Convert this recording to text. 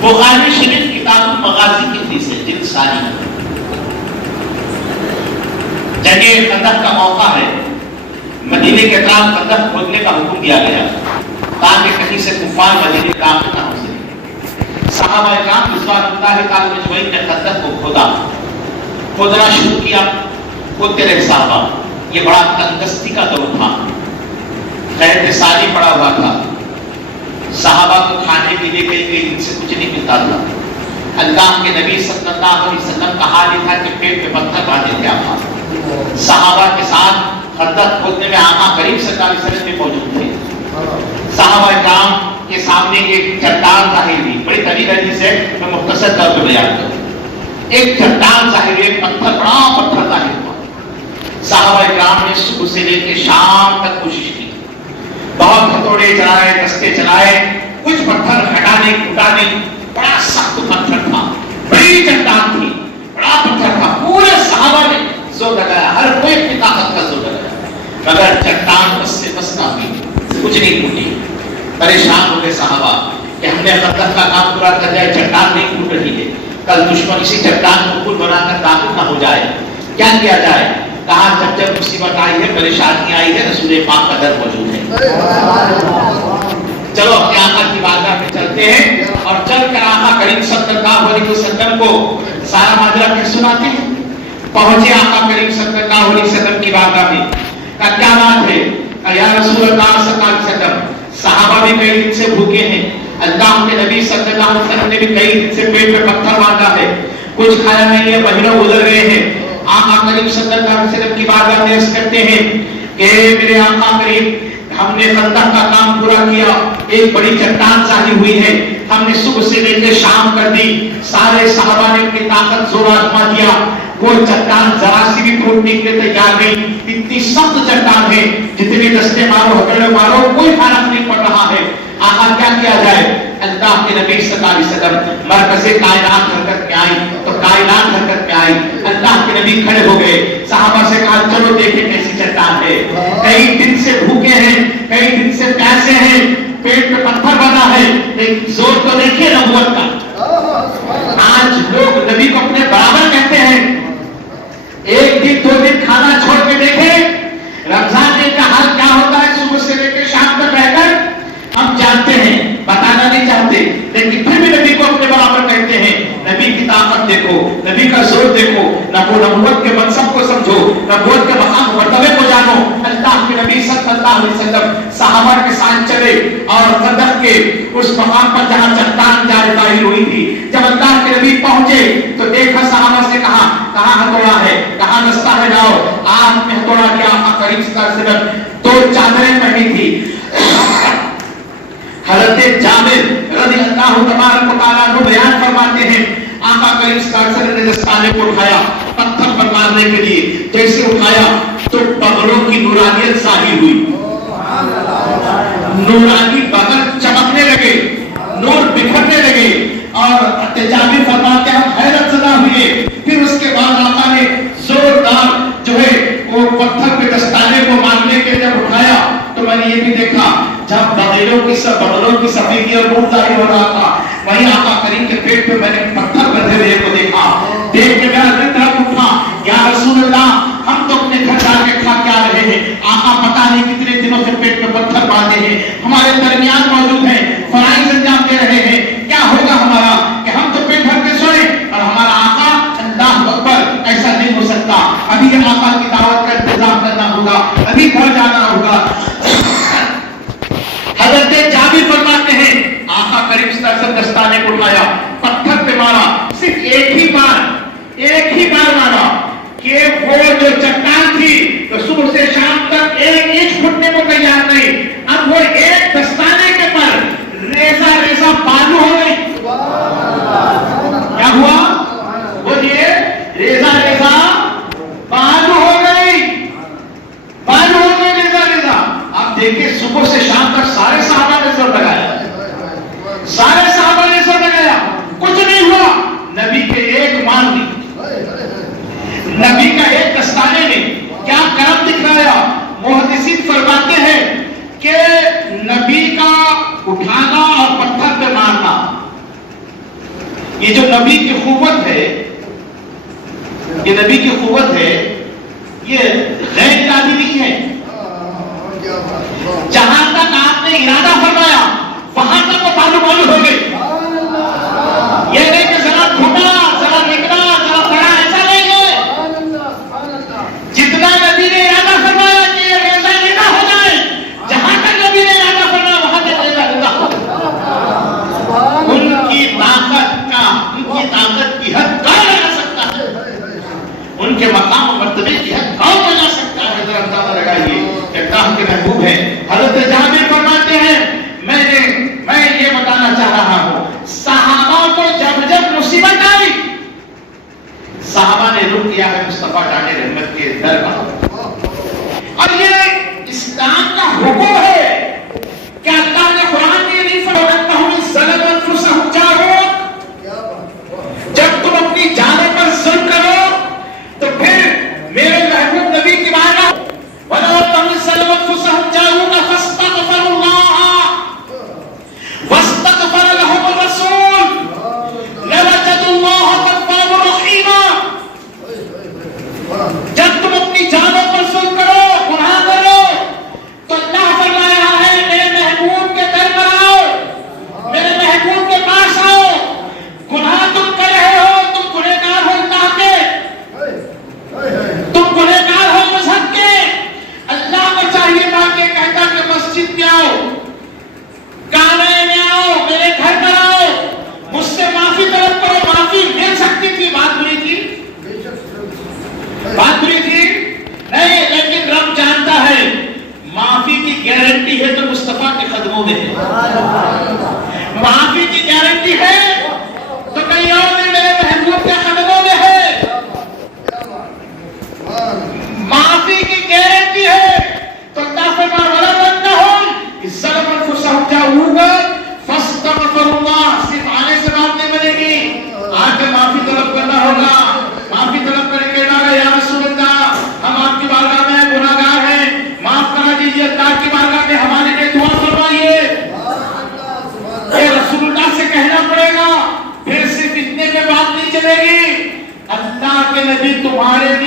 بخاری شریف کتاب المغازی کی حدیث ہے، جلد ثانی، جنگ خندق کا موقع ہے، مدینے کے اطراف خندق کھودنے کا حکم دیا گیا تاکہ کہیں سے کفار مدینے داخل نہ ہو سکے۔ صحابہ کرام رضوان اللہ تعالی مجمعین نے خندق کو کھودنا شروع کیا، کھودتے رہے صحابہ۔ یہ بڑا تنگستی کا دور تھا، قحط سالی پڑا ہوا تھا، صحابہ کو کھانے کے لیے کئی دن سے کچھ نہیں ملتا تھا۔ اللہ کے نبی صلی اللہ علیہ وسلم کا حال یہ تھا کہ پیٹ پہ پتھر باندھے تھے آقا۔ صحابہ کے ساتھ خندق کھودنے میں آقا کریم صلی اللہ علیہ وسلم بھی موجود تھے۔ صحابہ کرام کے سامنے ایک چٹان ظاہر ہوئی، بڑی طویل حدیث ہے، میں مختصر طور پر بیان کروں۔ ایک چٹان ظاہر ہوئی، ایک پتھر، بڑا پتھر ظاہر ہوا۔ صحابہ کرام نے صبح سے لے کے شام تک کوشش کی، بہت ہتھوڑے چلائے، دستے چلائے، کچھ پتھر ہٹانے ٹوٹانے، بڑا سخت پتھر تھا، بڑی چٹان تھی، بڑا پتھر تھا۔ پورے صحابہ نے زور لگایا، ہر کوئی اپنی طاقت کا زور لگایا، مگر چٹان بس سے بس نہ ہوئی، کچھ نہیں ٹوٹی۔ پریشان ہو گئے صحابہ کہ ہم نے خندق کا کام پورا کر جائے، چٹان نہیں ٹوٹ رہی ہے، کل دشمن اسی چٹان کو پل بنا کر داخل نہ ہو جائے، کیا کیا جائے؟ کہا جب جب مصیبت آئی ہے، پریشانی آئی ہے، رسول پاک کا در موجود ہے، چلو اپنے آقا کی بارگاہ میں چلتے ہیں، اور چل کر آقا کریم صلی اللہ علیہ وسلم کو سارا ماجرا پھر سناتے ہیں۔ پہنچے آقا کریم صلی اللہ علیہ وسلم کی بارگاہ میں، کہا کیا بات ہے؟ یا رسول اللہ صلی اللہ علیہ وسلم، صحابہ بھی کئی دن سے بھوکے ہیں، اللہ کے نبی صلی اللہ علیہ وسلم نے بھی کئی دن سے پیٹ پہ پتھر باندھا ہے، کچھ کھایا نہیں ہے، مہینوں گزر گئے ہیں۔ آقا کریم صلی اللہ علیہ وسلم کی بارگاہ میں عرض کرتے ہیں کہ میرے آقا کریم، ہم نے خندق کا کام پورا کیا، ایک بڑی چٹان ظاہر ہوئی ہے، ہم نے صبح سے لے کے شام کر دی، سارے صحابہ نے اپنی طاقت زور آزما دیا، وہ چٹان ذرا سی بھی ٹوٹنے کے لیے تیار نہیں، اتنی سخت چٹان ہے، جتنے دستے مارو، ہتھوڑے مارو، کوئی فرق نہیں پڑ رہا ہے۔ آقا کیا کیا جائے؟ اللہ کے نبی صلی اللہ علیہ وسلم مرکز کائنات حرکت میں آئی تو کائنات حرکت میں آئی، اللہ کے نبی کھڑے ہو گئے، صحابہ سے کہا چلو دیکھیں کیسی چٹان ہے، کئی دن سے بھوکے ہیں، کئی دن سے پیاسے ہیں، پیٹ پہ پتھر بنا ہے، لیکن زور تو دیکھیے نبوت کا۔ آج لوگ نبی کو اپنے برابر کہتے ہیں، ایک دن دو دن کھانا چھوڑ کے دیکھیں، رمضان دن کا حال کیا ہوتا ہے، صبح سے لے کے شام تک رہ کر ہم جانتے ہیں، بتانا نہیں چاہتے، لیکن پھر بھی نبی کو اپنے برابر کہتے ہیں۔ نبی کی طاقت دیکھو، نبی کا زور دیکھو، نبوت کے منصب کو سمجھو، نبوت کے مقام مرتبے کو جانو۔ اللہ کے نبی صلی اللہ علیہ وسلم صحابہ کے ساتھ چلے اور خندق کے اس مقام پر جہاں چٹان ظاہر ہوئی تھی، جب اللہ کے نبی پہنچے تو دیکھا، صحابہ سے کہا کہاں ہتھوڑا ہے، کہاں دستہ ہے، لاؤ۔ آپ نے ہتھوڑا کیا، آقا کریم صلی اللہ علیہ وسلم دو چادریں پہنی تھی، حضرت جابر رضی اللہ تبارک و تعالیٰ عنہ بیان فرماتے ہیں، آقا کریم صلی اللہ علیہ وسلم نے دستانے کو اٹھایا پتھر پر مارنے کے لیے، جیسے اٹھایا تو بغلوں کی نورانیت ظاہر ہوئی، نورانی بغل چمکنے لگے، نور بکھرنے لگے، اور جابر فرماتے ہیں ہم حیرت زدہ ہوئے۔ پھر اس کے بعد آقا نے زوردار جو ہے وہ پتھر پہ دستانے کو مارنے کے جب اٹھایا تو میں نے یہ یہ بھی دیکھا جب بغلوں کی سفیدی اور نور ظاہر ہو رہا تھا، وہیں آقا کریم کے پیٹ پہ میں نے پتھر بندھے ہوئے کو دیکھا. دیکھ کے میرا دل دھڑک اٹھا، یا رسول اللہ ہم تو اپنے گھر جا کے کھا کے آ رہے ہیں، آقا پتہ نہیں کتنے دنوں سے پیٹ میں پتھر باندھے ہیں، ہمارے درمیان موجود ہیں، فرائض انجام دے رہے ہیں، کیا ہوگا ہمارا کہ ہم تو پیٹ بھر کے سوئے اور ہمارا آقا اللہ اکبر. ایسا نہیں ہو سکتا، ابھی یہ آقا کی دعوت کا انتظام کرنا ہوگا، ابھی گھر جانا ہوگا. حضرت جابر فرماتے ہیں آقا کریم صلی اللہ علیہ وسلم دستانے کو اٹھایا، پتھر پہ مارا، صرف ایک ہی بار مارا کہ وہ جو چٹان تھی تو صبح سے شام تک ایک انچ پھٹنے کو تیار نہیں، اب وہ ایک دستانے کے پر ریزہ بالو ہو گئی. کیا ہوا؟ وہ یہ ریزہ بالو ہو گئی ریزہ. آپ دیکھیں صبح سے شام تک سارے صحابہ نے زور لگایا، کچھ نہیں ہوا. نبی کے ایک مان دی، نبی کا ایک دستانے نے کیا کرم دکھایا. محدثین فرماتے ہیں کہ نبی کا اٹھانا اور پتھر پہ مارنا، یہ جو نبی کی قوت ہے، یہ غیر ارادی نہیں ہے. جہاں تک آپ نے ارادہ فرمایا وہاں تک وہ بالو ہو گئی. یہ نہیں کہ ذرا گھٹا، ذرا نکلا، ذرا پڑا، ایسا نہیں ہے. جتنا نبی نے ارادہ فرمایا کہ یہ ریزہ ریزہ ہو جائے، جہاں تک نبی نے ارادہ فرمایا وہاں تک ریزہ ریزہ ہو جائے. ان کی طاقت کی حد کہاں لگا سکتا ہے، ان کے مقام و مرتبے کی حد کہاں لگا سکتا ہے. ذرا اندازہ لگائیے کہ اللہ کے محبوب ہیں. حضرت جابر فرماتے ہیں میں یہ بتانا چاہ رہا ہوں، صحابہ کو جب مصیبت آئی صحابہ نے رک کیا ہے مصطفیٰ جان رحمت کے در پر. اور یہ اسلام کا حکم ہے کہ اللہ نے قرآن میں نہیں فرمایا جب تم اپنی جانوں پر ظلم کرو تو پھر میرے محبوب نبی کی بارگاہ جب تم اپنی جانوں پر ظلم کرو، گناہ کرو، تو اللہ فرما رہا ہے میرے محبوب کے در پر آؤ، میرے محبوب کے پاس آؤ. گناہ تم کر رہے ہو، تم گنہگار ہو اللہ کے، تم گنہگار ہو مذہب کے. اللہ کو چاہیے تھا کہ کہتا کہ مسجد میں آؤ، کعبے میں آؤ، میرے گھر پر آؤ، مجھ سے معافی طلب کرو. معافی مل سکتی تھی، بات بری تھی نہیں، لیکن رب جانتا ہے معافی کی گارنٹی ہے تو مصطفیٰ کے قدموں میں ہے. معافی کی گارنٹی ہے تو کہیں اور نہیں، میرے محبوب کے قدموں میں ہے. معافی کی گارنٹی ہے تو اللہ فرماتا ہے وَلَوْ ظَلَمُوا أَنفُسَهُمْ جَاءُوكَ فَاسْتَغْفَرُوا اللَّهَ. صرف آنے سے بات نہیں بنے گی، آ کے معافی طلب کرنا ہوگا. معافی طلب کر کے ڈالا یا رسول اللہ ہم آپ کی بارگاہ میں گناہگار ہیں، معاف کرا دیجیے. اللہ کی بارگاہ میں ہمارے لیے دعا فرمائیے. یہ رسول اللہ سے کہنا پڑے گا، پھر صرف اتنے میں بات نہیں چلے گی. اللہ کے نبی تمہارے لیے